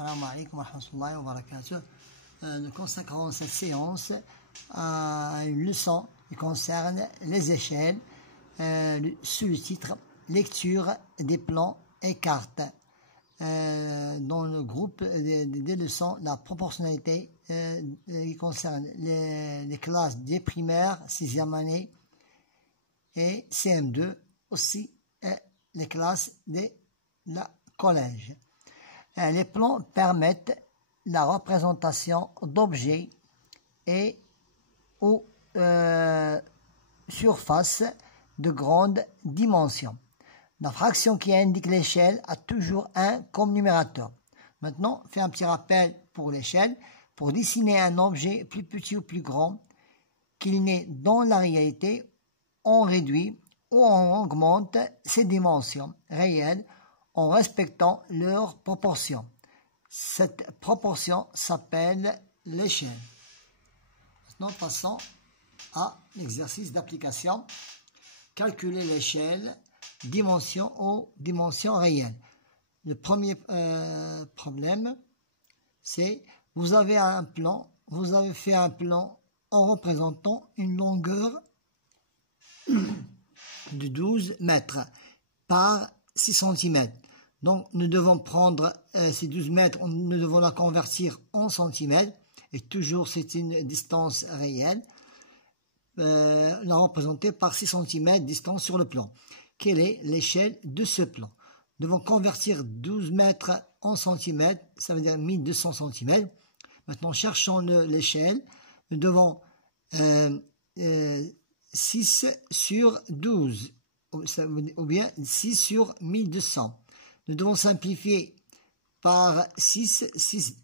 Assalamu alaikum wa rahmatullahi wa barakatuh. Nous consacrons cette séance à une leçon qui concerne les échelles sous le titre Lecture des plans et cartes. Dans le groupe des leçons, la proportionnalité qui concerne les classes des primaires, 6e année et CM2, aussi les classes de la collège. Les plans permettent la représentation d'objets et ou surfaces de grande dimension. La fraction qui indique l'échelle a toujours 1 comme numérateur. Maintenant, fais un petit rappel pour l'échelle. Pour dessiner un objet plus petit ou plus grand qu'il n'est dans la réalité, on réduit ou on augmente ses dimensions réelles en respectant leurs proportions. Cette proportion s'appelle l'échelle. Maintenant, passons à l'exercice d'application. Calculer l'échelle, dimension ou dimension réelle. Le premier problème, c'est vous avez un plan, vous avez fait un plan en représentant une longueur de 12 mètres par 6 cm. Donc, nous devons prendre ces 12 mètres, nous devons la convertir en centimètres, et toujours c'est une distance réelle, la représenter par 6 cm distance sur le plan. Quelle est l'échelle de ce plan? Nous devons convertir 12 mètres en centimètres, ça veut dire 1200 cm. Maintenant, cherchons l'échelle, nous devons 6 sur 12, ou bien 6 sur 1200. Nous devons simplifier par 6. 6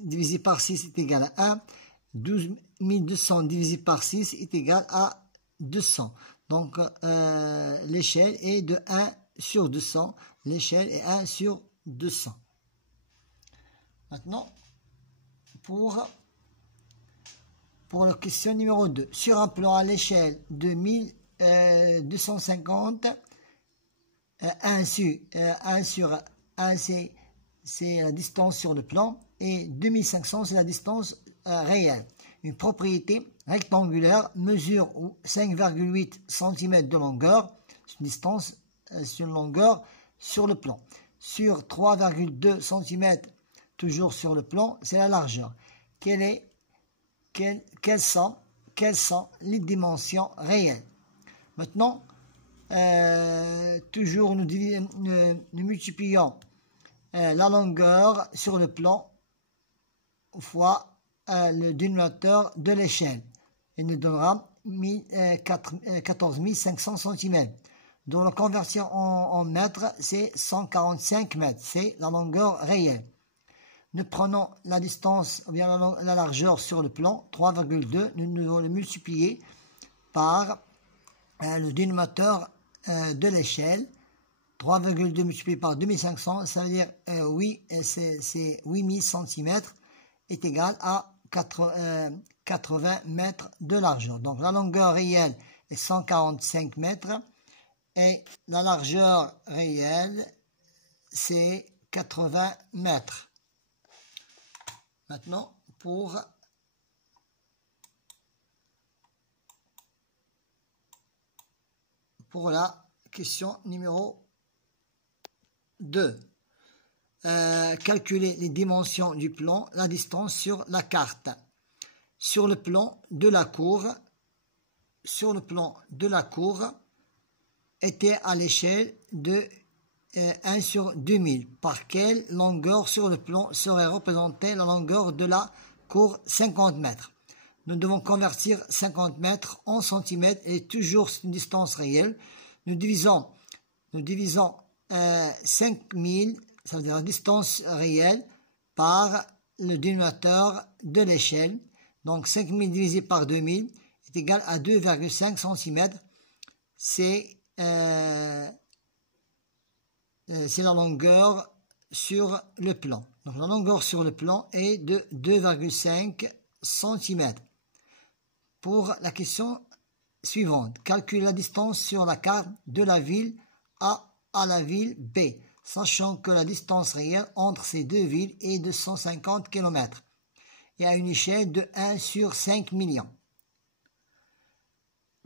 divisé par 6 est égal à 1. 1200 divisé par 6 est égal à 200. Donc, l'échelle est de 1 sur 200. L'échelle est 1 sur 200. Maintenant, pour la question numéro 2. Sur un plan à l'échelle de 1250, 1 sur 1, c'est la distance sur le plan, et 2500, c'est la distance réelle. Une propriété rectangulaire mesure 5,8 cm de longueur, c'est une distance sur longueur sur le plan. Sur 3,2 cm, toujours sur le plan, c'est la largeur. Quelles sont les dimensions réelles? Maintenant, toujours nous multiplions la longueur sur le plan fois le dénominateur de l'échelle, et nous donnera 14 500 cm. Donc la conversion en mètres, c'est 145 mètres, c'est la longueur réelle. Nous prenons la distance, ou bien la largeur sur le plan, 3,2, nous devons le multiplier par le dénominateur de l'échelle. 3,2 multiplié par 2500, ça veut dire c'est 8000 cm, est égal à 80 mètres de largeur. Donc la longueur réelle est 145 mètres et la largeur réelle c'est 80 mètres. Maintenant, pour la question numéro 2. Calculer les dimensions du plan, la distance sur la carte. Sur le plan de la cour, était à l'échelle de 1 sur 2000. Par quelle longueur sur le plan serait représentée la longueur de la cour? 50 mètres. Nous devons convertir 50 mètres en centimètres, et toujours c'est une distance réelle. Nous divisons 5000, ça veut dire la distance réelle, par le dénominateur de l'échelle. Donc 5000 divisé par 2000 est égal à 2,5 cm. C'est la longueur sur le plan. Donc la longueur sur le plan est de 2,5 cm. Pour la question suivante, calcule la distance sur la carte de la ville A à la ville B. sachant que la distance réelle entre ces deux villes est de 150 km et à une échelle de 1 sur 5 millions.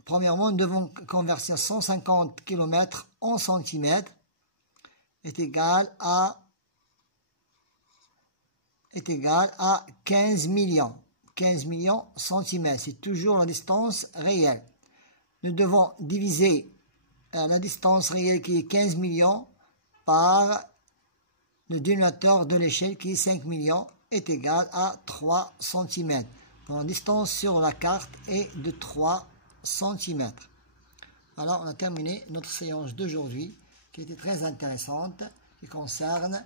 Premièrement, nous devons convertir 150 km en centimètres est égal à 15 millions. 15 millions centimètres, c'est toujours la distance réelle. Nous devons diviser la distance réelle qui est 15 millions par le dénominateur de l'échelle qui est 5 millions est égal à 3 cm. Donc la distance sur la carte est de 3 cm. Alors on a terminé notre séance d'aujourd'hui qui était très intéressante, qui concerne